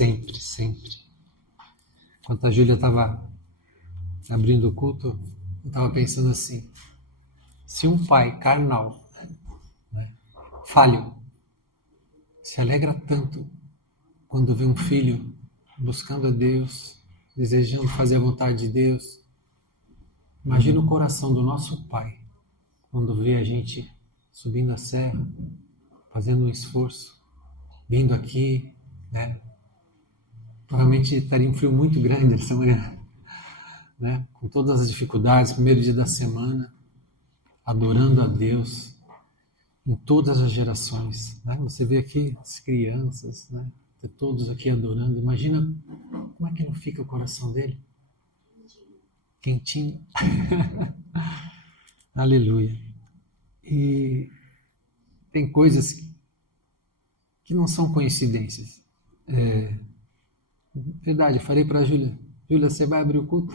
Sempre, sempre. Enquanto a Júlia estava abrindo o culto, eu estava pensando assim, se um pai carnal, né, falho, se alegra tanto quando vê um filho buscando a Deus, desejando fazer a vontade de Deus, imagina o coração do nosso pai quando vê a gente subindo a serra, fazendo um esforço, vindo aqui, né? Provavelmente estaria um frio muito grande essa manhã, né? Com todas as dificuldades, primeiro dia da semana, adorando a Deus em todas as gerações, né? Você vê aqui as crianças, né? Todos aqui adorando. Imagina como é que não fica o coração dele? Quentinho. Aleluia. E tem coisas que não são coincidências. Verdade, eu falei para a Júlia, você vai abrir o culto?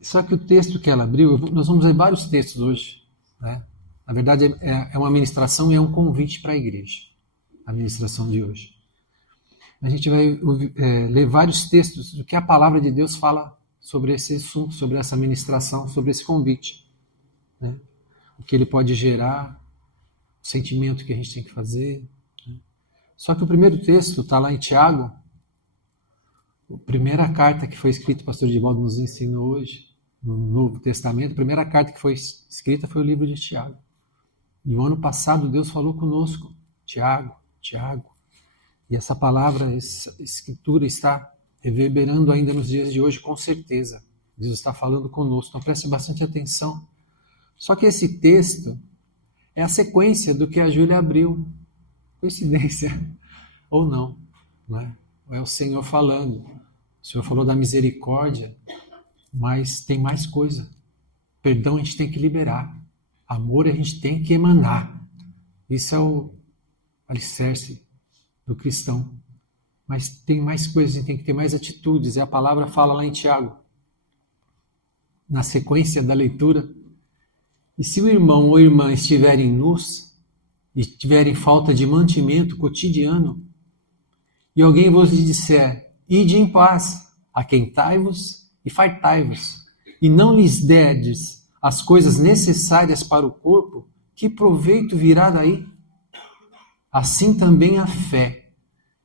Só que o texto que ela abriu, nós vamos ler vários textos hoje, né? Na verdade é uma ministração e é um convite para a igreja, a ministração de hoje. A gente vai ler vários textos do que a palavra de Deus fala sobre esse assunto, sobre essa ministração, sobre esse convite, né? O que ele pode gerar, o sentimento que a gente tem que fazer, né? Só que o primeiro texto está lá em Tiago, a primeira carta que foi escrita, o pastor Edivaldo nos ensinou hoje, no Novo Testamento, a primeira carta que foi escrita foi o livro de Tiago. E o ano passado Deus falou conosco, Tiago. E essa palavra, essa escritura está reverberando ainda nos dias de hoje, com certeza. Deus está falando conosco, então preste bastante atenção. Só que esse texto é a sequência do que a Júlia abriu. Coincidência ou não, né? É o Senhor falando. O Senhor falou da misericórdia, mas tem mais coisa. Perdão a gente tem que liberar. Amor a gente tem que emanar. Isso é o alicerce do cristão. Mas tem mais coisas, a gente tem que ter mais atitudes. E a palavra fala lá em Tiago, na sequência da leitura. E se o irmão ou irmã estiverem nus e tiverem falta de mantimento cotidiano, e alguém vos disser, ide em paz, aquentai-vos e fartai-vos, e não lhes derdes as coisas necessárias para o corpo, que proveito virá daí? Assim também a fé,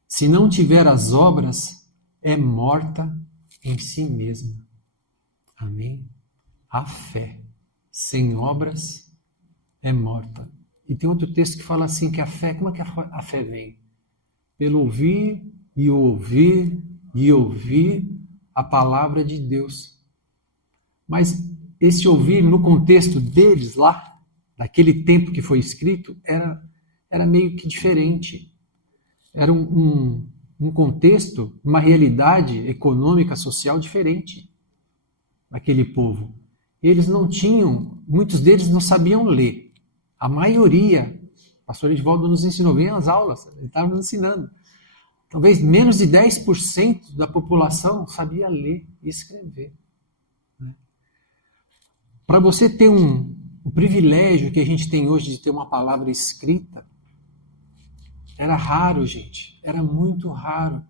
se não tiver as obras, é morta em si mesma. Amém? A fé, sem obras, é morta. E tem outro texto que fala assim, que a fé, como é que a fé vem? Pelo ouvir e ouvir e ouvir a palavra de Deus. Mas esse ouvir, no contexto deles lá, daquele tempo que foi escrito, era meio que diferente. Era um contexto, uma realidade econômica, social diferente daquele povo. Eles não tinham, muitos deles não sabiam ler. A maioria, o pastor Edivaldo nos ensinou, vem às aulas, ele estava nos ensinando. Talvez menos de 10% da população sabia ler e escrever. Para você ter o privilégio que a gente tem hoje de ter uma palavra escrita, era raro, gente. Era muito raro.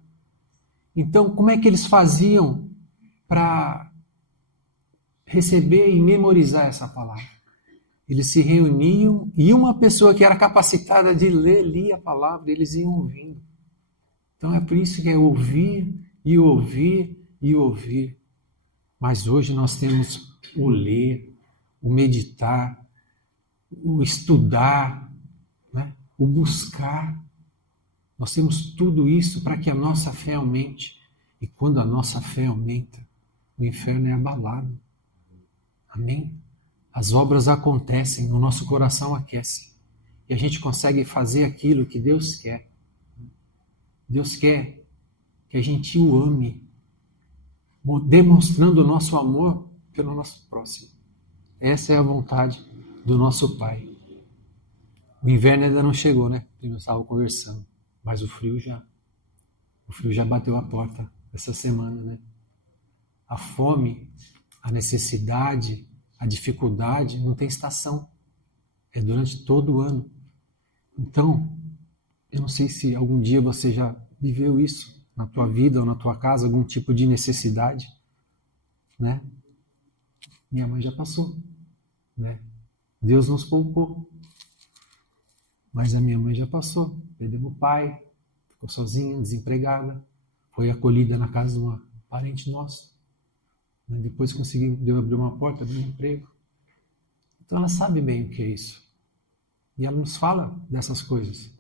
Então, como é que eles faziam para receber e memorizar essa palavra? Eles se reuniam e uma pessoa que era capacitada de ler, lia a palavra, eles iam ouvindo. Então é por isso que é ouvir e ouvir e ouvir. Mas hoje nós temos o ler, o meditar, o estudar, né? O buscar. Nós temos tudo isso para que a nossa fé aumente. E quando a nossa fé aumenta, o inferno é abalado. Amém? As obras acontecem, o nosso coração aquece. E a gente consegue fazer aquilo que Deus quer. Deus quer que a gente o ame, demonstrando o nosso amor pelo nosso próximo. Essa é a vontade do nosso Pai. O inverno ainda não chegou, né? Nós estávamos conversando, mas o frio já bateu a porta essa semana, né? A fome, a necessidade, a dificuldade não tem estação. É durante todo o ano. Então, eu não sei se algum dia você já viveu isso na tua vida ou na tua casa, algum tipo de necessidade, né? Minha mãe já passou, né? Deus nos poupou, mas a minha mãe já passou. Perdemos o pai, ficou sozinha, desempregada, foi acolhida na casa de uma parente nossa. Depois Deus abriu uma porta, abriu um emprego. Então ela sabe bem o que é isso. E ela nos fala dessas coisas,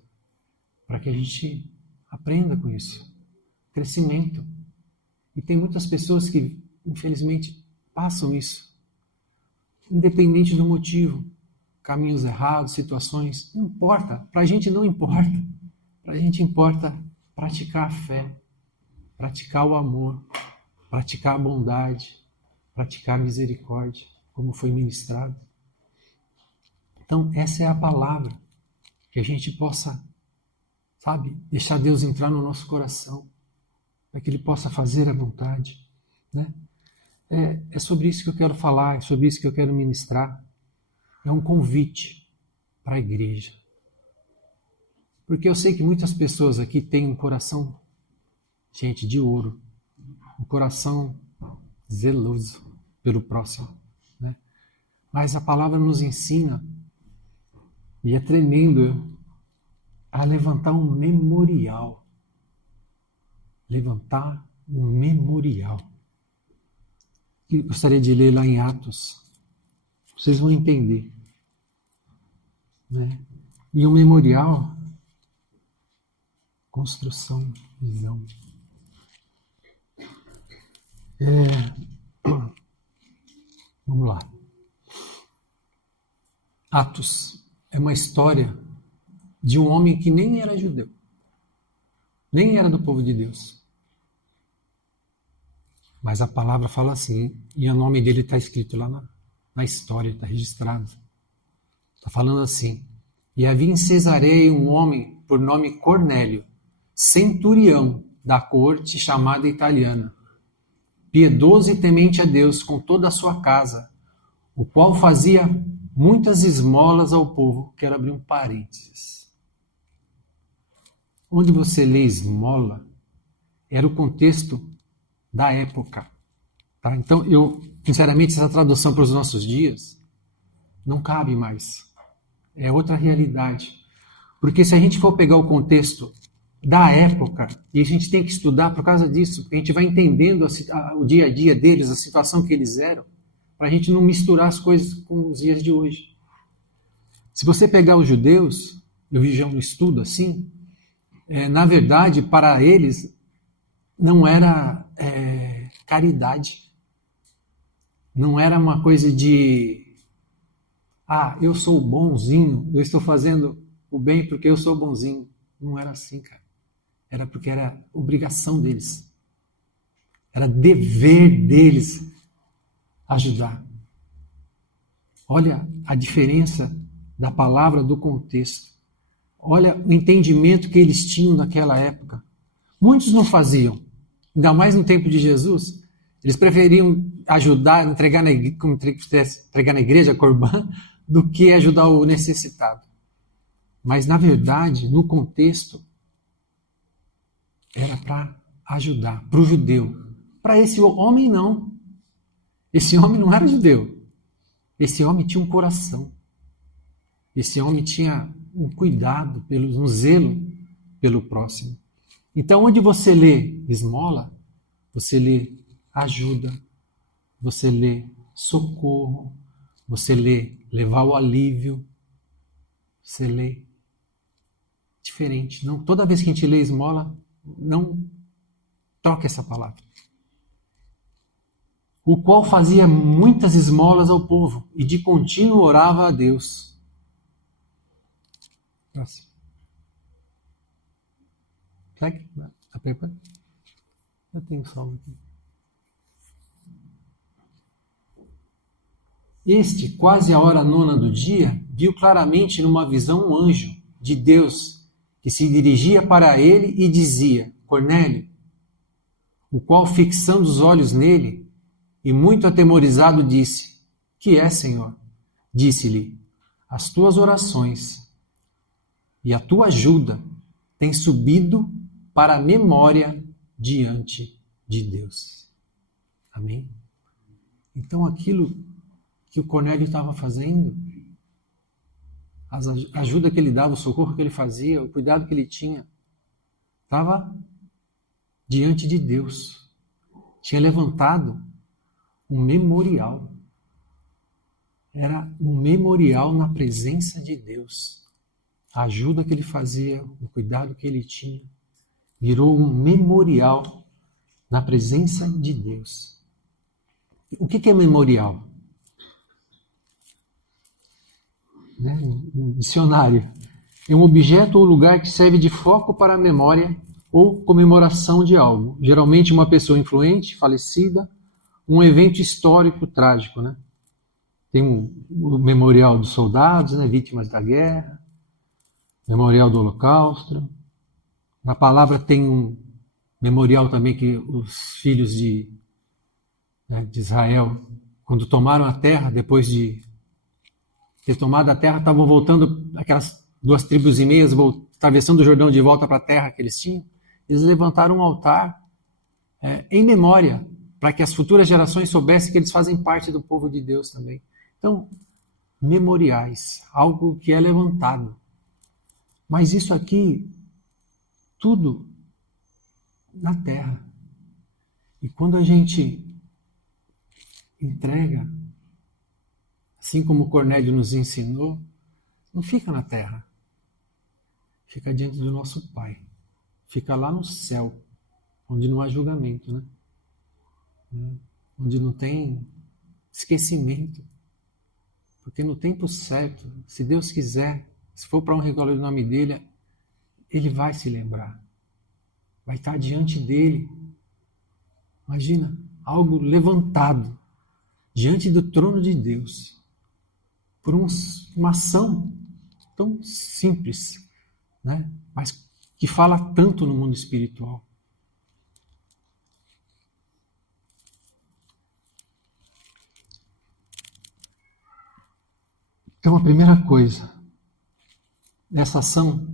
para que a gente aprenda com isso. Crescimento. E tem muitas pessoas que, infelizmente, passam isso. Independente do motivo. Caminhos errados, situações. Não importa. Para a gente não importa. Para a gente importa praticar a fé, praticar o amor, praticar a bondade, praticar a misericórdia, como foi ministrado. Então, essa é a palavra. Que a gente possa, sabe, deixar Deus entrar no nosso coração, para que Ele possa fazer a vontade, né? É sobre isso que eu quero falar, é sobre isso que eu quero ministrar. É um convite para a igreja. Porque eu sei que muitas pessoas aqui têm um coração, gente, de ouro, um coração zeloso pelo próximo, né? Mas a palavra nos ensina, e é tremendo, a levantar um memorial. Levantar um memorial. Eu gostaria de ler lá em Atos. Vocês vão entender, né? E um memorial, construção, visão. Vamos lá. Atos é uma história de um homem que nem era judeu, nem era do povo de Deus. Mas a palavra fala assim, e o nome dele está escrito lá na história, está registrado. Está falando assim: e havia em Cesareia um homem por nome Cornélio, centurião da corte chamada italiana, piedoso e temente a Deus com toda a sua casa, o qual fazia muitas esmolas ao povo. Quero abrir um parênteses. Onde você lê esmola, era o contexto da época. Tá? Então, sinceramente, essa tradução para os nossos dias não cabe mais. É outra realidade. Porque se a gente for pegar o contexto da época, e a gente tem que estudar por causa disso, porque a gente vai entendendo o dia a dia deles, a situação que eles eram, para a gente não misturar as coisas com os dias de hoje. Se você pegar os judeus, eu vi já um estudo assim, na verdade, para eles, não era caridade. Não era uma coisa de, eu sou bonzinho, eu estou fazendo o bem porque eu sou bonzinho. Não era assim, cara. Era porque era obrigação deles. Era dever deles ajudar. Olha a diferença da palavra, do contexto. Olha o entendimento que eles tinham naquela época. Muitos não faziam. Ainda mais no tempo de Jesus. Eles preferiam ajudar, entregar na igreja, Corban, do que ajudar o necessitado. Mas, na verdade, no contexto, era para ajudar, para o judeu. Para esse homem, não. Esse homem não era judeu. Esse homem tinha um coração. Esse homem tinha um cuidado, um zelo pelo próximo. Então, onde você lê esmola, você lê ajuda, você lê socorro, você lê levar o alívio, você lê diferente. Não, toda vez que a gente lê esmola, não troca essa palavra. O qual fazia muitas esmolas ao povo e de contínuo orava a Deus. Próximo. Segue? Está preparado? Eu tenho salvo aqui. Este, quase a hora nona do dia, viu claramente numa visão um anjo de Deus que se dirigia para ele e dizia: Cornélio, o qual, fixando os olhos nele e muito atemorizado, disse: Que é, Senhor? Disse-lhe: As tuas orações e a tua ajuda têm subido para a memória diante de Deus. Amém? Então aquilo que o Cornélio estava fazendo, a ajuda que ele dava, o socorro que ele fazia, o cuidado que ele tinha, estava diante de Deus. Tinha levantado um memorial. Era um memorial na presença de Deus. A ajuda que ele fazia, o cuidado que ele tinha, virou um memorial na presença de Deus. O que é memorial? Um dicionário. É um objeto ou lugar que serve de foco para a memória ou comemoração de algo. Geralmente uma pessoa influente, falecida, um evento histórico trágico. Né? Tem o memorial dos soldados, né, vítimas da guerra, memorial do Holocausto. Na palavra tem um memorial também que os filhos de Israel, quando tomaram a terra, depois de ter tomado a terra, estavam voltando, aquelas 2 tribos e meias, atravessando o Jordão de volta para a terra que eles tinham. Eles levantaram um altar em memória, para que as futuras gerações soubessem que eles fazem parte do povo de Deus também. Então, memoriais, algo que é levantado. Mas isso aqui, tudo na terra. E quando a gente entrega, assim como Cornélio nos ensinou, não fica na terra. Fica diante do nosso Pai. Fica lá no céu, onde não há julgamento, né? Onde não tem esquecimento. Porque no tempo certo, se Deus quiser, se for para honra e glória do nome dele, ele vai se lembrar. Vai estar diante dele. Imagina, algo levantado diante do trono de Deus por uma ação tão simples, né? Mas que fala tanto no mundo espiritual. Então, a primeira coisa, essa ação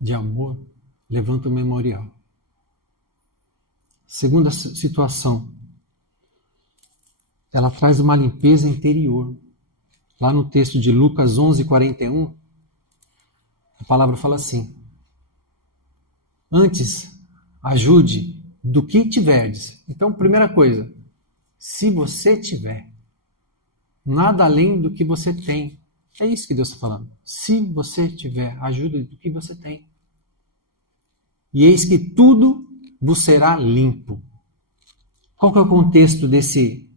de amor levanta o memorial. Segunda situação, ela traz uma limpeza interior. Lá no texto de Lucas 11:41, a palavra fala assim: antes, ajude do que tiverdes. Então, primeira coisa, se você tiver, nada além do que você tem. É isso que Deus está falando. Se você tiver, ajude do que você tem. E eis que tudo vos será limpo. Qual que é o contexto desse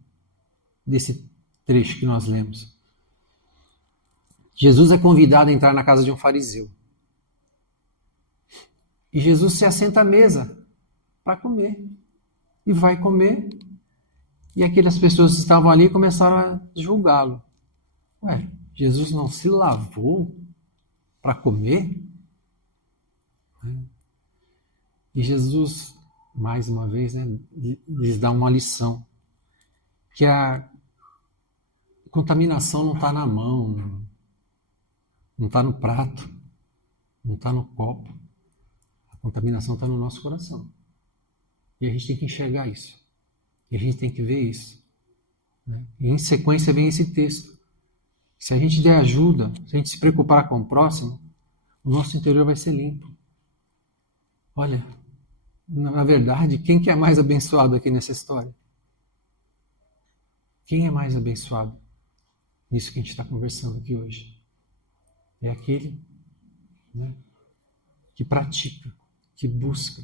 trecho que nós lemos? Jesus é convidado a entrar na casa de um fariseu. E Jesus se assenta à mesa para comer. E vai comer. E aquelas pessoas que estavam ali começaram a julgá-lo. Ué, Jesus não se lavou para comer? E Jesus, mais uma vez, lhes dá uma lição. Que a contaminação não está na mão, não está no prato, não está no copo. A contaminação está no nosso coração. E a gente tem que enxergar isso. E a gente tem que ver isso. E em sequência vem esse texto. Se a gente der ajuda, se a gente se preocupar com o próximo, o nosso interior vai ser limpo. Olha, na verdade, quem que é mais abençoado aqui nessa história? Quem é mais abençoado nisso que a gente está conversando aqui hoje? É aquele, que pratica, que busca,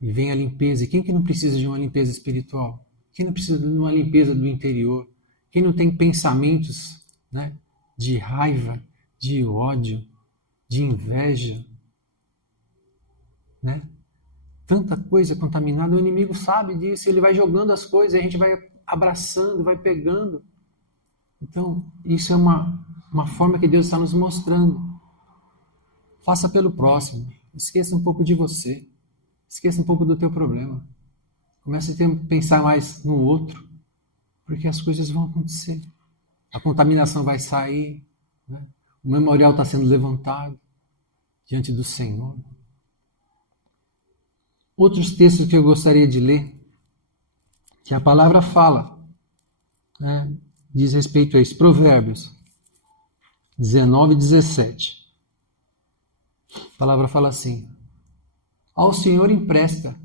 e vem a limpeza. E quem que não precisa de uma limpeza espiritual? Quem não precisa de uma limpeza do interior? Quem não tem pensamentos, de raiva, de ódio, de inveja? Tanta coisa contaminada, o inimigo sabe disso, ele vai jogando as coisas, a gente vai abraçando, vai pegando. Então, isso é uma forma que Deus está nos mostrando. Faça pelo próximo, esqueça um pouco de você. Esqueça um pouco do teu problema. Comece a pensar mais no outro, porque as coisas vão acontecer. A contaminação vai sair, o memorial está sendo levantado diante do Senhor. Outros textos que eu gostaria de ler, que a palavra fala, né, diz respeito a isso. Provérbios 19, 17. A palavra fala assim: ao Senhor empresta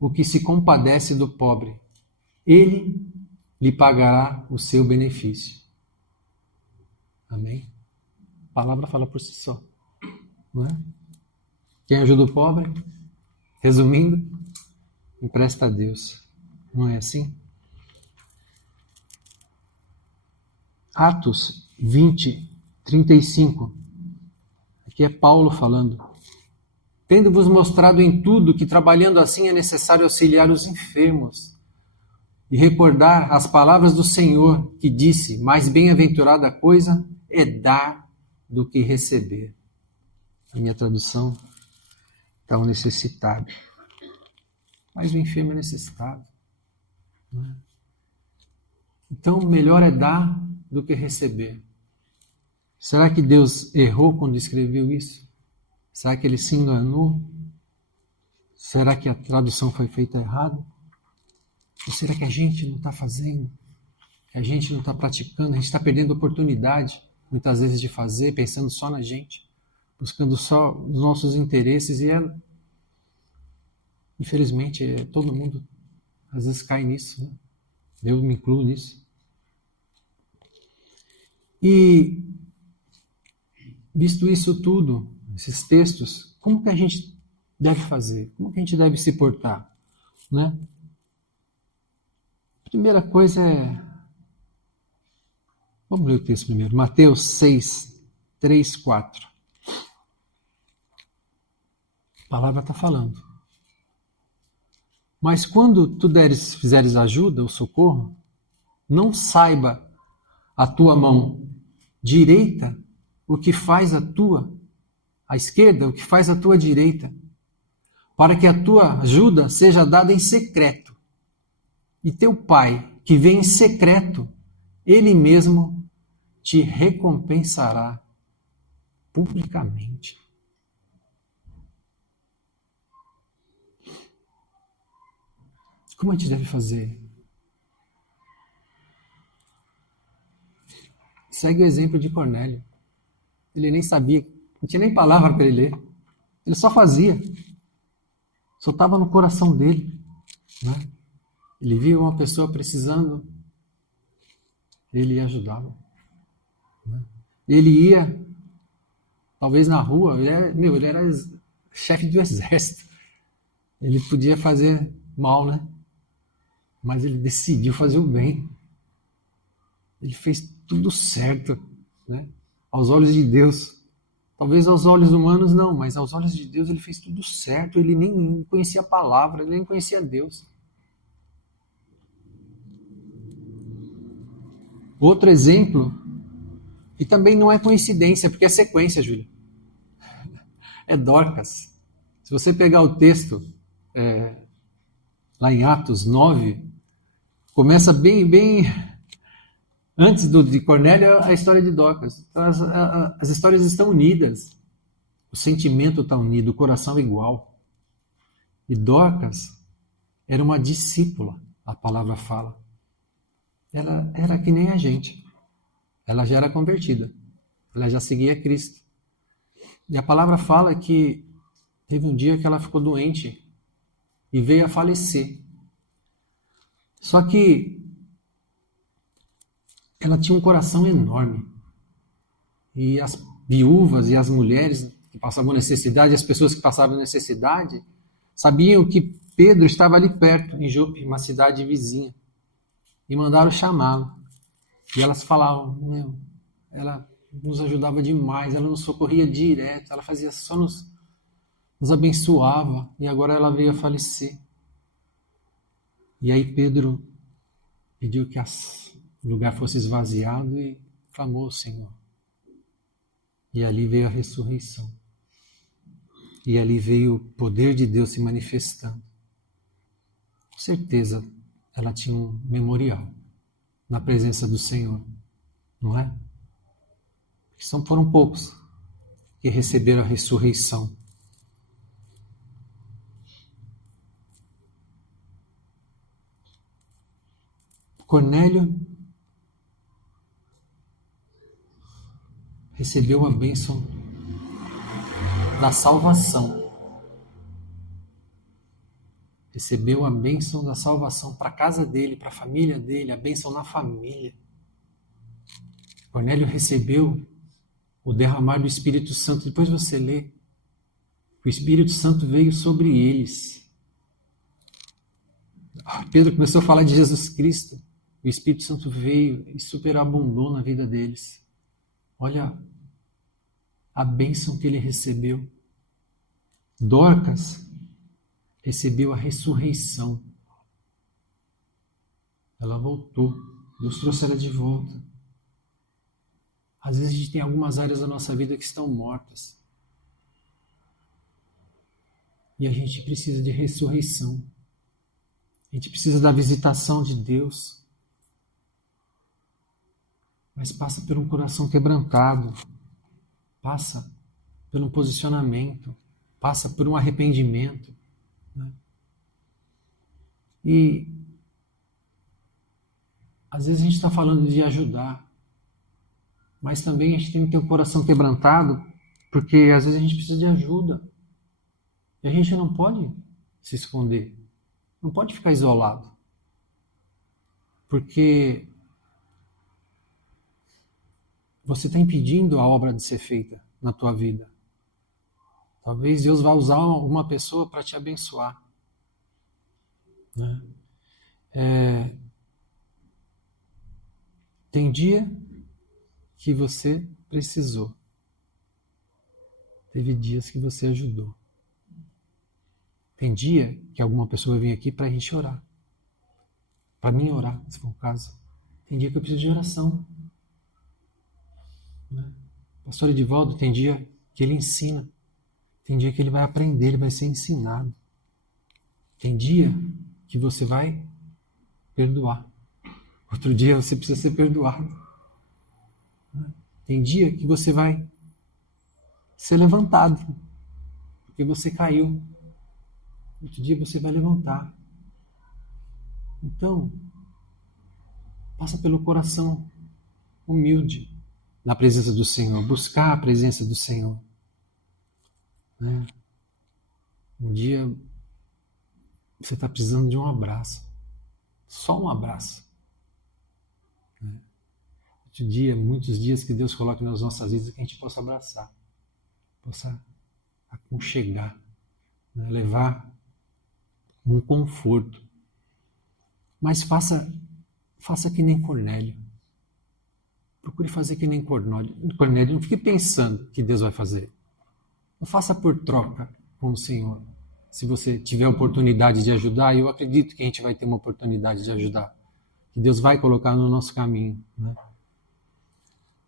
o que se compadece do pobre, ele lhe pagará o seu benefício. Amém? A palavra fala por si só, não é? Quem ajuda o pobre, resumindo, empresta a Deus. Não é assim? Atos 20, 35. Aqui é Paulo falando. Tendo-vos mostrado em tudo que trabalhando assim é necessário auxiliar os enfermos e recordar as palavras do Senhor que disse: mais bem-aventurada coisa é dar do que receber. A minha tradução está o necessitado. Mas o enfermo é necessitado. Não é? Então, melhor é dar do que receber. Será que Deus errou quando escreveu isso? Será que ele se enganou? Será que a tradução foi feita errada? Ou será que a gente não está fazendo? Que a gente não está praticando? A gente está perdendo a oportunidade, muitas vezes, de fazer, pensando só na gente, buscando só os nossos interesses e, infelizmente, todo mundo às vezes cai nisso, né? Eu me incluo nisso. E, visto isso tudo, esses textos, como que a gente deve fazer? Como que a gente deve se portar? Né? A primeira coisa é... Vamos ler o texto primeiro. Mateus 6, 3, 4. A palavra está falando. Mas quando tu fizeres ajuda ou socorro, não saiba a tua mão direita o que faz a esquerda o que faz a tua direita, para que a tua ajuda seja dada em secreto. E teu Pai, que vem em secreto, Ele mesmo te recompensará publicamente. Como a gente deve fazer? Segue o exemplo de Cornélio. Ele nem sabia, não tinha nem palavra para ele ler. Ele só fazia. Só estava no coração dele. Né? Ele via uma pessoa precisando, ele ajudava. Né? Ele ia, talvez na rua, ele era chefe do exército. Ele podia fazer mal, né? Mas ele decidiu fazer o bem. Ele fez tudo certo, né? Aos olhos de Deus. Talvez aos olhos humanos não, mas aos olhos de Deus ele fez tudo certo. Ele nem conhecia a palavra, ele nem conhecia Deus. Outro exemplo, e também não é coincidência, porque é sequência, Júlia. É Dorcas. Se você pegar o texto lá em Atos 9, começa bem antes de Cornélio, a história de Dorcas. Então, as histórias estão unidas. O sentimento está unido, o coração é igual. E Dorcas era uma discípula, a palavra fala. Ela era que nem a gente. Ela já era convertida. Ela já seguia Cristo. E a palavra fala que teve um dia que ela ficou doente e veio a falecer. Só que ela tinha um coração enorme. E as viúvas e as mulheres que passavam necessidade, as pessoas que passavam necessidade, sabiam que Pedro estava ali perto, em Jope, uma cidade vizinha. E mandaram chamá-lo. E elas falavam, ela nos ajudava demais, ela nos socorria direto, ela fazia só nos abençoava, e agora ela veio a falecer. E aí Pedro pediu que o lugar fosse esvaziado e clamou ao Senhor. E ali veio a ressurreição. E ali veio o poder de Deus se manifestando. Com certeza ela tinha um memorial na presença do Senhor, não é? Foram poucos que receberam a ressurreição. Cornélio recebeu a bênção da salvação. Recebeu a bênção da salvação para a casa dele, para a família dele, a bênção na família. Cornélio recebeu o derramar do Espírito Santo. Depois você lê. O Espírito Santo veio sobre eles. Pedro começou a falar de Jesus Cristo. O Espírito Santo veio e superabundou na vida deles. Olha a bênção que ele recebeu. Dorcas recebeu a ressurreição. Ela voltou. Deus trouxe ela de volta. Às vezes a gente tem algumas áreas da nossa vida que estão mortas. E a gente precisa de ressurreição. A gente precisa da visitação de Deus. Mas passa por um coração quebrantado. Passa por um posicionamento. Passa por um arrependimento. Né? E às vezes a gente está falando de ajudar. Mas também a gente tem que ter o coração quebrantado, porque às vezes a gente precisa de ajuda. E a gente não pode se esconder. Não pode ficar isolado. Porque você está impedindo a obra de ser feita na tua vida. Talvez Deus vá usar uma pessoa para te abençoar. Né? Tem dia que você precisou. Teve dias que você ajudou. Tem dia que alguma pessoa vai vir aqui para a gente orar. Para mim orar, se for o caso. Tem dia que eu preciso de oração. Né? O pastor Edivaldo, tem dia que ele ensina. Tem dia que ele vai aprender, ele vai ser ensinado. Tem dia que você vai perdoar. Outro dia você precisa ser perdoado. Tem dia que você vai ser levantado, porque você caiu. Outro dia você vai levantar. Então, passa pelo coração humilde na presença do Senhor, buscar a presença do Senhor. Né? Um dia você está precisando de um abraço, só um abraço. Né? Outro dia, muitos dias que Deus coloca nas nossas vidas que a gente possa abraçar, possa aconchegar, né? Levar um conforto. Mas faça que nem Cornélio. Procure fazer que nem Cornélio. Não fique pensando que Deus vai fazer. Não faça por troca com o Senhor. Se você tiver a oportunidade de ajudar, eu acredito que a gente vai ter uma oportunidade de ajudar. Que Deus vai colocar no nosso caminho. Né?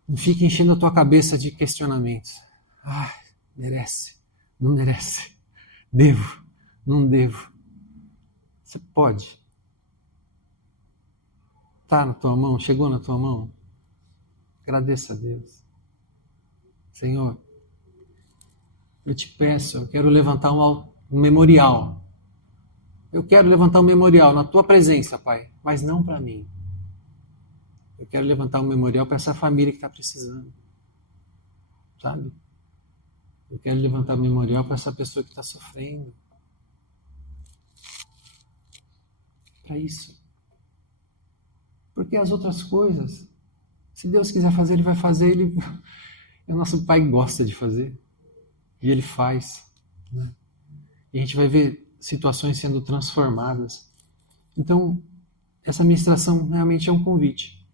Não fique enchendo a tua cabeça de questionamentos. Ah, merece, não merece. Devo, não devo. Você pode. Está na tua mão, chegou na tua mão. Agradeça a Deus. Senhor, eu te peço, eu quero levantar um memorial. Eu quero levantar um memorial na tua presença, Pai, mas não para mim. Eu quero levantar um memorial para essa família que está precisando. Sabe? Eu quero levantar um memorial para essa pessoa que está sofrendo. Para isso. Porque as outras coisas, se Deus quiser fazer, Ele vai fazer. Ele... O nosso Pai gosta de fazer. E Ele faz. Né? E a gente vai ver situações sendo transformadas. Então, essa ministração realmente é um convite.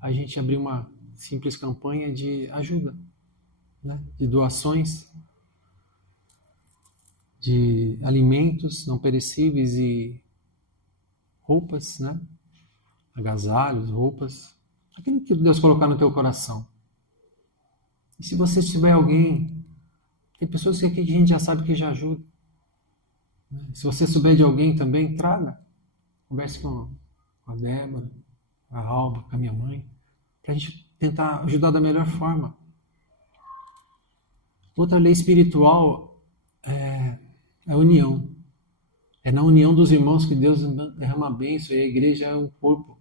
A gente abrir uma simples campanha de ajuda, né? De doações, de alimentos não perecíveis e roupas, né? Agasalhos, roupas, aquilo que Deus colocar no teu coração. E se você tiver alguém, tem pessoas aqui que a gente já sabe que já ajuda. Né? Se você souber de alguém também, traga. Converse com a Débora, a Alba, com a minha mãe, para a gente tentar ajudar da melhor forma. Outra lei espiritual é a união. É na união dos irmãos que Deus derrama a bênção, e a igreja é um corpo.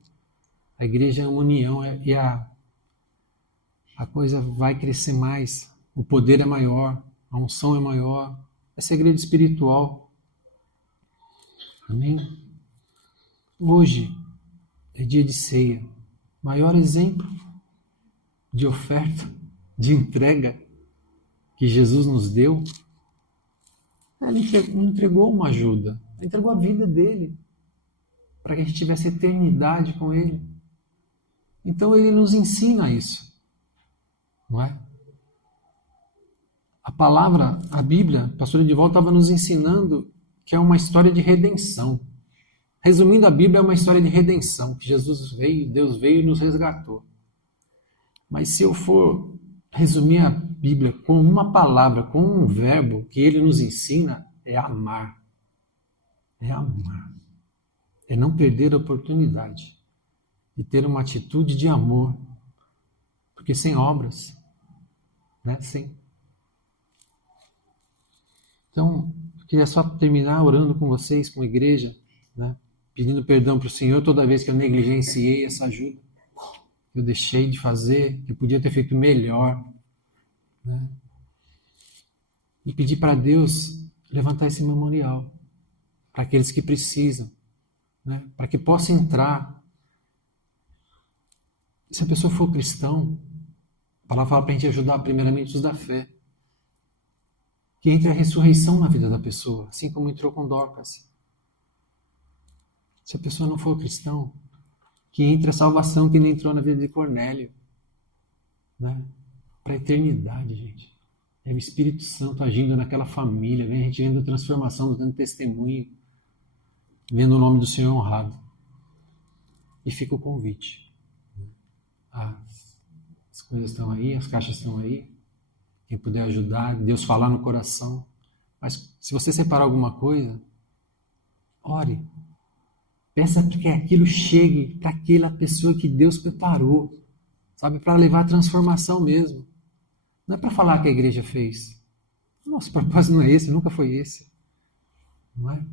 A igreja é uma união, e a coisa vai crescer mais. O poder é maior, a unção é maior. É segredo espiritual. Amém? Hoje é dia de ceia. Maior exemplo de oferta, de entrega que Jesus nos deu. Ele não entregou uma ajuda, ele entregou a vida dele para que a gente tivesse eternidade com ele. Então ele nos ensina isso, não é? A palavra, a Bíblia, o pastor Edivaldo estava nos ensinando que é uma história de redenção. Resumindo, a Bíblia é uma história de redenção, que Jesus veio, Deus veio e nos resgatou. Mas se eu for resumir a Bíblia com uma palavra, com um verbo que ele nos ensina, é amar. É amar. É não perder a oportunidade de ter uma atitude de amor. Porque sem obras, né? Então, eu queria só terminar orando com vocês, com a igreja, né? Pedindo perdão para o Senhor toda vez que eu negligenciei essa ajuda. Eu deixei de fazer, que eu podia ter feito melhor, né? E pedir para Deus levantar esse memorial para aqueles que precisam, né? Para que possa entrar. Se a pessoa for cristão, a palavra fala para a gente ajudar primeiramente os da fé. Que entre a ressurreição na vida da pessoa, assim como entrou com Dorcas. Se a pessoa não for cristão, que entre a salvação que nem entrou na vida de Cornélio, né? Para a eternidade, gente. É o Espírito Santo agindo naquela família, vem a gente vendo a transformação, dando testemunho, vendo o nome do Senhor honrado. E fica o convite. As coisas estão aí, as caixas estão aí. Quem puder ajudar, Deus falar no coração. Mas se você separar alguma coisa, ore. Peça que aquilo chegue para aquela pessoa que Deus preparou, sabe, para levar a transformação mesmo. Não é para falar que a igreja fez. Nosso propósito não é esse, nunca foi esse. Não é?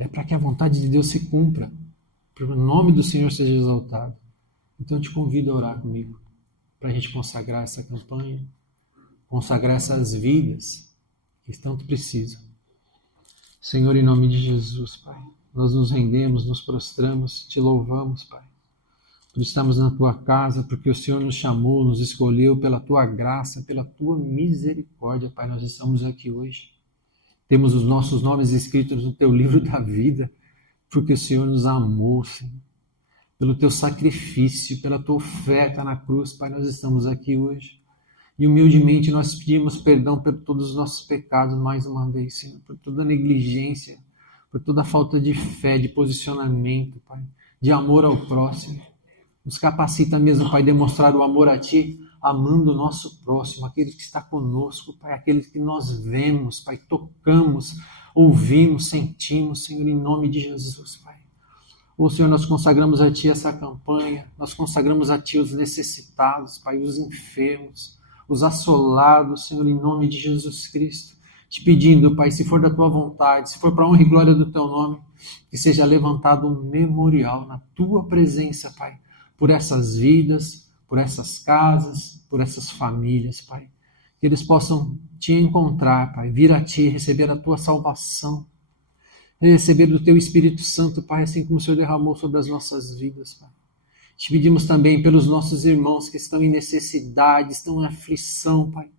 É para que a vontade de Deus se cumpra, para que o nome do Senhor seja exaltado. Então eu te convido a orar comigo, para a gente consagrar essa campanha, consagrar essas vidas que tanto precisam. Senhor, em nome de Jesus, Pai, nós nos rendemos, nos prostramos, te louvamos, Pai, por estarmos na Tua casa, porque o Senhor nos chamou, nos escolheu pela Tua graça, pela Tua misericórdia, Pai, nós estamos aqui hoje. Temos os nossos nomes escritos no Teu livro da vida, porque o Senhor nos amou, Senhor. Pelo Teu sacrifício, pela Tua oferta na cruz, Pai, nós estamos aqui hoje. E humildemente nós pedimos perdão por todos os nossos pecados mais uma vez, Senhor, por toda negligência, por toda falta de fé, de posicionamento, Pai, de amor ao próximo. Nos capacita mesmo, Pai, demonstrar o amor a Ti, amando o nosso próximo, aquele que está conosco, Pai, aquele que nós vemos, Pai, tocamos, ouvimos, sentimos, Senhor, em nome de Jesus, Pai. Ô Senhor, nós consagramos a Ti essa campanha, nós consagramos a Ti os necessitados, Pai, os enfermos, os assolados, Senhor, em nome de Jesus Cristo. Te pedindo, Pai, se for da Tua vontade, se for para a honra e glória do Teu nome, que seja levantado um memorial na Tua presença, Pai, por essas vidas, por essas casas, por essas famílias, Pai. Que eles possam Te encontrar, Pai, vir a Ti, receber a Tua salvação, receber do Teu Espírito Santo, Pai, assim como o Senhor derramou sobre as nossas vidas, Pai. Te pedimos também pelos nossos irmãos que estão em necessidade, estão em aflição, Pai.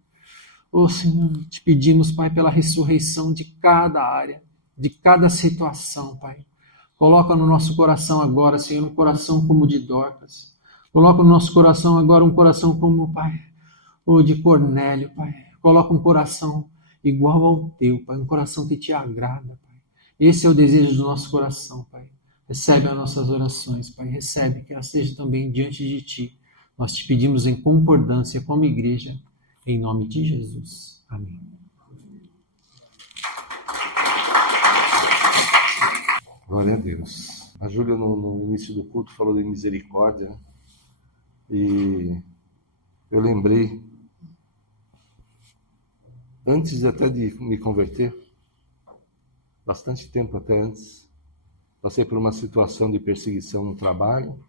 Ô Senhor, te pedimos, Pai, pela ressurreição de cada área, de cada situação, Pai. Coloca no nosso coração agora, Senhor, um coração como o de Dorcas. Coloca no nosso coração agora um coração como, Pai, o de Cornélio, Pai. Coloca um coração igual ao Teu, Pai, um coração que Te agrada, Pai. Esse é o desejo do nosso coração, Pai. Recebe as nossas orações, Pai. Recebe que elas estejam também diante de Ti. Nós te pedimos em concordância como igreja, em nome de Jesus. Amém. Glória a Deus. A Júlia, no início do culto, falou de misericórdia. E eu lembrei, antes até de me converter, bastante tempo até antes. Passei por uma situação de perseguição no trabalho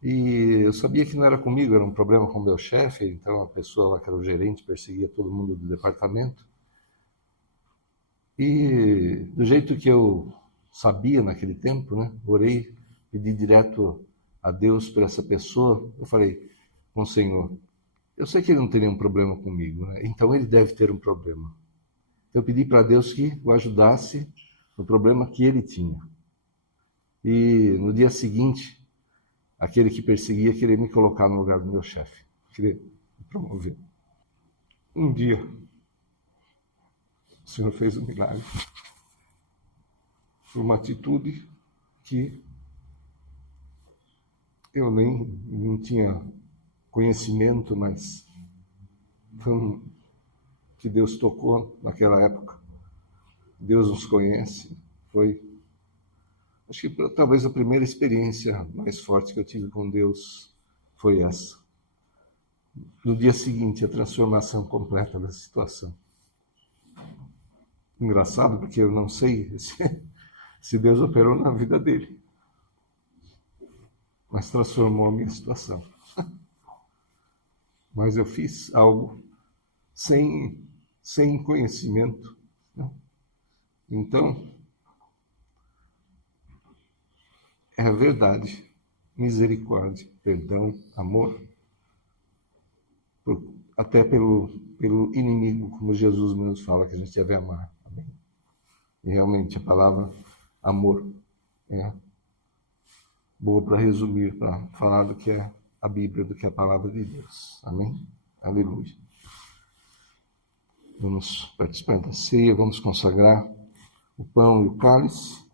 e eu sabia que não era comigo, era um problema com o meu chefe. Então a pessoa lá que era o gerente perseguia todo mundo do departamento. E do jeito que eu sabia naquele tempo, né, orei, pedi direto a Deus por essa pessoa. Eu falei com o Senhor, eu sei que ele não tem nenhum problema comigo, né? Então ele deve ter um problema. Eu pedi para Deus que o ajudasse no problema que ele tinha. E no dia seguinte, aquele que perseguia queria me colocar no lugar do meu chefe, queria me promover. Um dia, o Senhor fez um milagre. Foi uma atitude que eu nem não tinha conhecimento, mas foi que Deus tocou naquela época. Deus nos conhece. Foi, acho que talvez a primeira experiência mais forte que eu tive com Deus foi essa. No dia seguinte, a transformação completa da situação. Engraçado, porque eu não sei se Deus operou na vida dele, mas transformou a minha situação. Mas eu fiz algo sem conhecimento, né? Então, é a verdade, misericórdia, perdão, amor, até pelo inimigo, como Jesus nos fala, que a gente deve amar. Amém? E realmente a palavra amor é boa para resumir, para falar do que é a Bíblia, do que é a palavra de Deus. Amém? Aleluia. Vamos participar da ceia, vamos consagrar o pão e o cálice.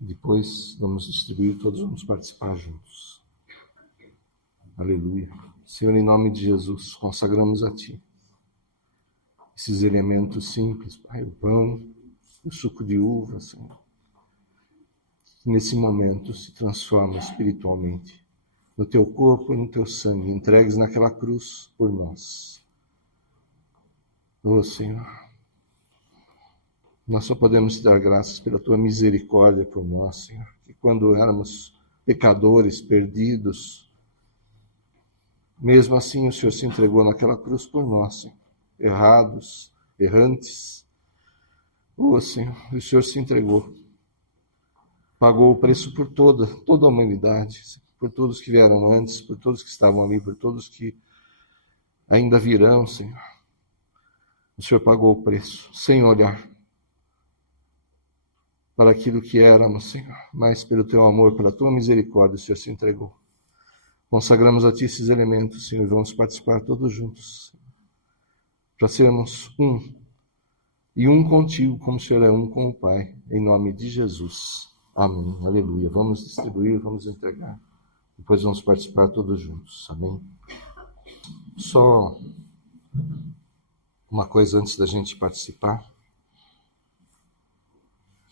Depois vamos distribuir, todos vamos participar juntos. Aleluia. Senhor, em nome de Jesus, consagramos a Ti esses elementos simples, Pai, o pão, o suco de uva, Senhor. Nesse momento se transforma espiritualmente no Teu corpo e no Teu sangue, entregues naquela cruz por nós. Oh, Senhor, nós só podemos te dar graças pela Tua misericórdia por nós, Senhor, que quando éramos pecadores, perdidos, mesmo assim o Senhor se entregou naquela cruz por nós, Senhor, errados, errantes. Oh, Senhor, o Senhor se entregou, pagou o preço por toda a humanidade, por todos que vieram antes, por todos que estavam ali, por todos que ainda virão, Senhor. O Senhor pagou o preço, sem olhar para aquilo que éramos, Senhor, mas pelo Teu amor, pela Tua misericórdia, o Senhor se entregou. Consagramos a Ti esses elementos, Senhor, e vamos participar todos juntos, para sermos um, e um contigo, como o Senhor é um com o Pai, em nome de Jesus. Amém. Aleluia. Vamos distribuir, vamos entregar, depois vamos participar todos juntos. Amém. Só uma coisa antes da gente participar.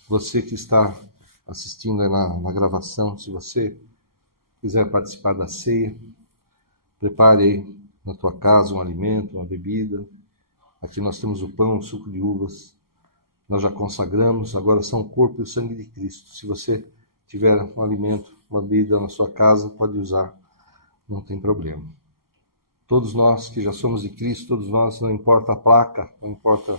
Você que está assistindo aí na gravação, se você quiser participar da ceia, prepare aí na tua casa um alimento, uma bebida. Aqui nós temos o pão, o suco de uvas. Nós já consagramos, agora são o corpo e o sangue de Cristo. Se você tiver um alimento, uma bebida na sua casa, pode usar, não tem problema. Todos nós que já somos de Cristo, todos nós, não importa a placa, não importa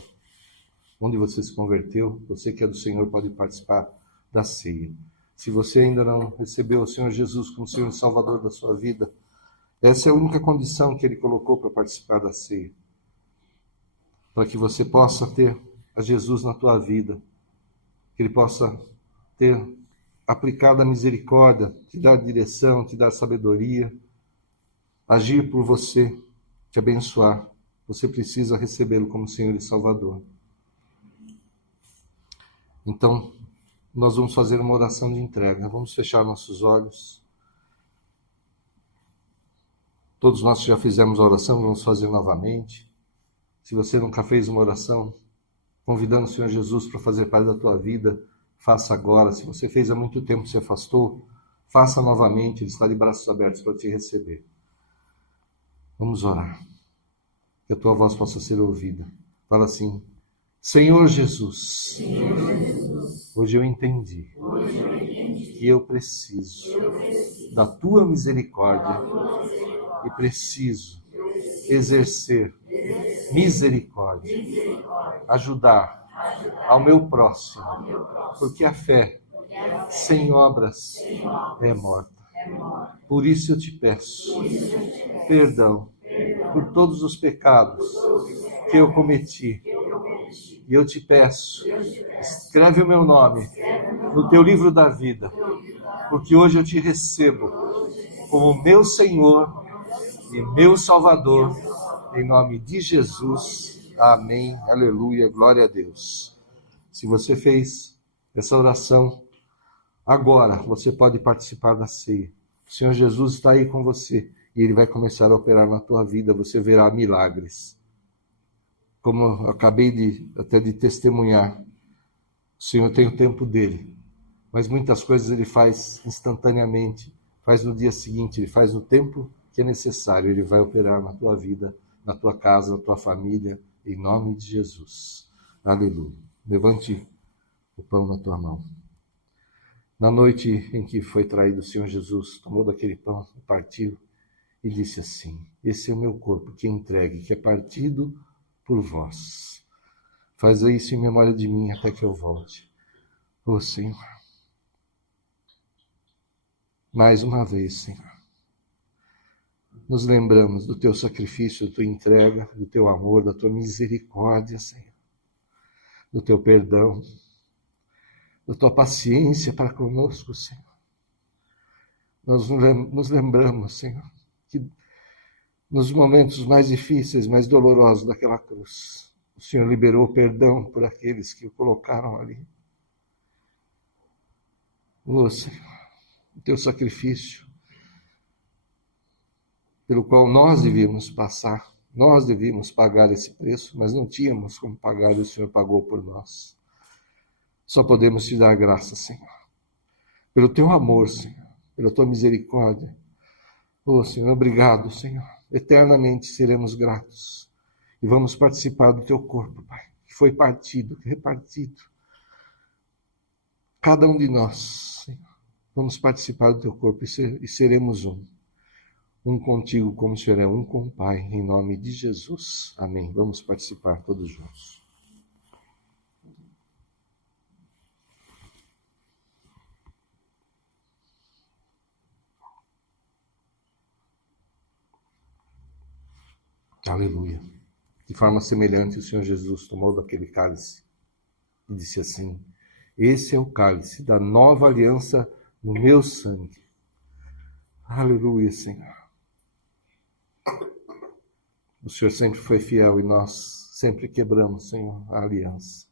onde você se converteu, você que é do Senhor pode participar da ceia. Se você ainda não recebeu o Senhor Jesus como Senhor e Salvador da sua vida, essa é a única condição que Ele colocou para participar da ceia. Para que você possa ter a Jesus na tua vida, que Ele possa ter aplicado a misericórdia, te dar direção, te dar sabedoria, agir por você, te abençoar. Você precisa recebê-lo como Senhor e Salvador. Então, nós vamos fazer uma oração de entrega. Vamos fechar nossos olhos. Todos nós que já fizemos a oração, vamos fazer novamente. Se você nunca fez uma oração, convidando o Senhor Jesus para fazer parte da tua vida, faça agora. Se você fez há muito tempo, se afastou, faça novamente. Ele está de braços abertos para te receber. Vamos orar. Que a tua voz possa ser ouvida. Fala assim: Senhor Jesus, hoje eu entendi que eu preciso da tua misericórdia e preciso exercer misericórdia, ajudar ao meu próximo, porque a fé sem obras é morta. Por isso eu te peço perdão por todos os pecados que eu cometi. E eu te peço, escreve o meu nome no teu livro da vida, porque hoje eu te recebo como meu Senhor e meu Salvador, em nome de Jesus. Amém, aleluia, glória a Deus. Se você fez essa oração, agora você pode participar da ceia. O Senhor Jesus está aí com você e Ele vai começar a operar na tua vida, você verá milagres. Como eu acabei até de testemunhar, o Senhor tem o tempo dele, mas muitas coisas Ele faz instantaneamente, faz no dia seguinte, Ele faz no tempo que é necessário. Ele vai operar na tua vida, na tua casa, na tua família, em nome de Jesus. Aleluia. Levante o pão na tua mão. Na noite em que foi traído, o Senhor Jesus tomou daquele pão, partiu e disse assim: esse é o meu corpo que é entregue, que é partido por vós. Faz isso em memória de mim até que eu volte. Ó Senhor, mais uma vez, Senhor, nos lembramos do teu sacrifício, da tua entrega, do teu amor, da tua misericórdia, Senhor, do teu perdão, da tua paciência para conosco, Senhor. Nós nos lembramos, Senhor, que nos momentos mais difíceis, mais dolorosos daquela cruz, o Senhor liberou perdão por aqueles que o colocaram ali. Ó Senhor, o teu sacrifício, pelo qual nós devíamos passar, nós devíamos pagar esse preço, mas não tínhamos como pagar e o Senhor pagou por nós. Só podemos te dar graça, Senhor, pelo teu amor, Senhor, pela tua misericórdia. Ó Senhor, obrigado, Senhor. Eternamente seremos gratos e vamos participar do teu corpo, Pai, que foi partido, repartido. Cada um de nós, Senhor, vamos participar do teu corpo e seremos um contigo como o Senhor é um com o Pai, em nome de Jesus. Amém. Vamos participar todos juntos. Aleluia. De forma semelhante, o Senhor Jesus tomou daquele cálice e disse assim: esse é o cálice da nova aliança no meu sangue. Aleluia, Senhor. O Senhor sempre foi fiel e nós sempre quebramos, Senhor, a aliança.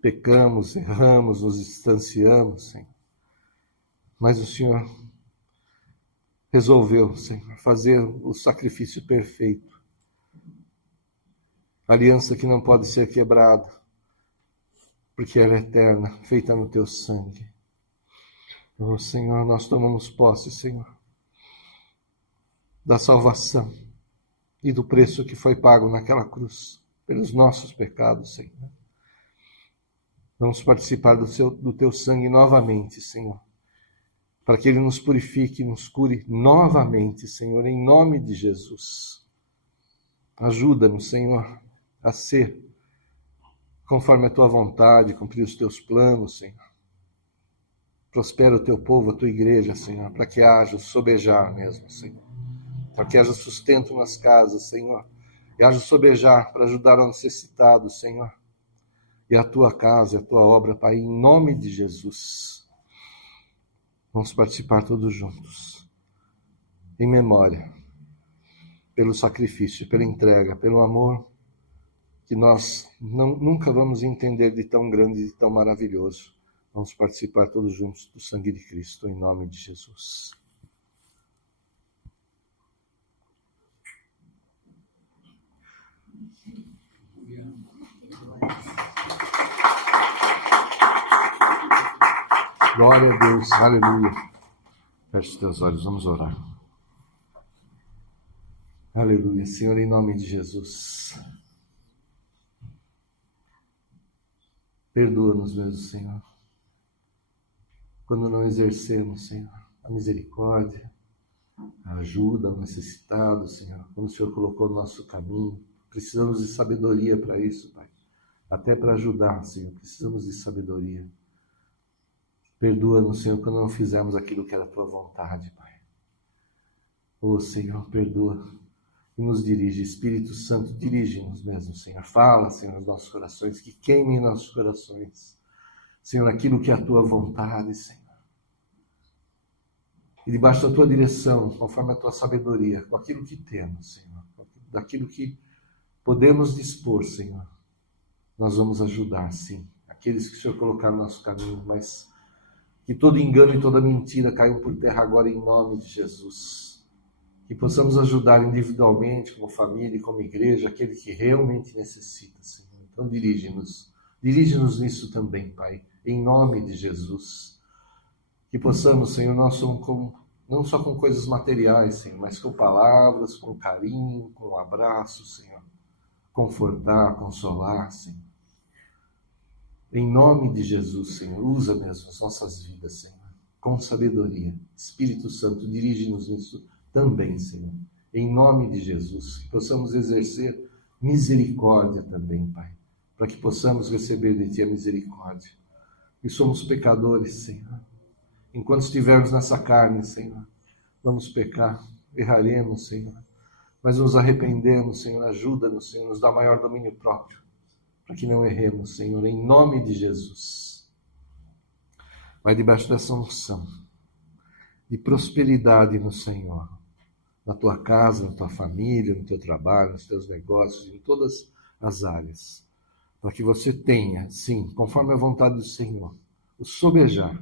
Pecamos, erramos, nos distanciamos, Senhor. Mas o Senhor resolveu, Senhor, fazer o sacrifício perfeito. Aliança que não pode ser quebrada, porque ela é eterna, feita no teu sangue. Oh, Senhor, nós tomamos posse, Senhor, da salvação e do preço que foi pago naquela cruz pelos nossos pecados, Senhor. Vamos participar do teu sangue novamente, Senhor, para que Ele nos purifique, nos cure novamente, Senhor, em nome de Jesus. Ajuda-nos, Senhor, a ser conforme a Tua vontade, cumprir os Teus planos, Senhor. Prospera o Teu povo, a Tua igreja, Senhor, para que haja o sobejar mesmo, Senhor. Para que haja sustento nas casas, Senhor. E haja o sobejar para ajudar o necessitado, Senhor. E a Tua casa, a Tua obra, Pai, em nome de Jesus. Vamos participar todos juntos, em memória, pelo sacrifício, pela entrega, pelo amor, que nós nunca vamos entender de tão grande e de tão maravilhoso. Vamos participar todos juntos do sangue de Cristo, em nome de Jesus. Glória a Deus, aleluia. Feche os teus olhos, vamos orar. Aleluia, Senhor, em nome de Jesus. Perdoa-nos mesmo, Senhor, quando não exercemos, Senhor, a misericórdia, a ajuda ao necessitado, Senhor, quando o Senhor colocou no nosso caminho. Precisamos de sabedoria para isso, Pai. Até para ajudar, Senhor, precisamos de sabedoria. Perdoa-nos, Senhor, quando não fizemos aquilo que era a Tua vontade, Pai. Ô, Senhor, perdoa e nos dirige. Espírito Santo, dirige-nos mesmo, Senhor. Fala, Senhor, nos nossos corações, que queime em nossos corações, Senhor, aquilo que é a Tua vontade, Senhor. E debaixo da Tua direção, conforme a Tua sabedoria, com aquilo que temos, Senhor, daquilo que podemos dispor, Senhor, nós vamos ajudar, sim, aqueles que o Senhor colocar no nosso caminho, mas que todo engano e toda mentira caiam por terra agora em nome de Jesus. Que possamos ajudar individualmente, como família e como igreja, aquele que realmente necessita, Senhor. Então dirige-nos nisso também, Pai, em nome de Jesus. Que possamos, Senhor, não só com coisas materiais, Senhor, mas com palavras, com carinho, com um abraço, Senhor. Confortar, consolar, Senhor. Em nome de Jesus, Senhor, usa mesmo as nossas vidas, Senhor, com sabedoria. Espírito Santo, dirige-nos nisso também, Senhor. Em nome de Jesus, que possamos exercer misericórdia também, Pai, para que possamos receber de Ti a misericórdia. E somos pecadores, Senhor. Enquanto estivermos nessa carne, Senhor, vamos pecar, erraremos, Senhor. Mas nos arrependemos, Senhor, ajuda-nos, Senhor, nos dá maior domínio próprio, para que não erremos, Senhor, em nome de Jesus. Vai debaixo dessa unção de prosperidade no Senhor, na tua casa, na tua família, no teu trabalho, nos teus negócios, em todas as áreas, para que você tenha, sim, conforme a vontade do Senhor, o sobejar,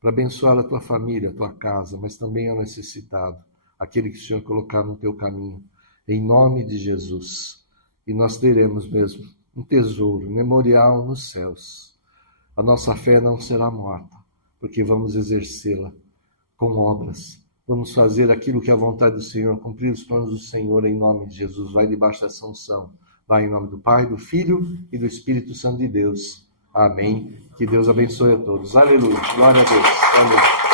para abençoar a tua família, a tua casa, mas também ao necessitado, aquele que o Senhor colocar no teu caminho, em nome de Jesus. E nós teremos mesmo um tesouro, um memorial nos céus. A nossa fé não será morta, porque vamos exercê-la com obras. Vamos fazer aquilo que é a vontade do Senhor, cumprir os planos do Senhor em nome de Jesus. Vai debaixo dessa unção. Vai em nome do Pai, do Filho e do Espírito Santo de Deus. Amém. Que Deus abençoe a todos. Aleluia. Glória a Deus. Amém.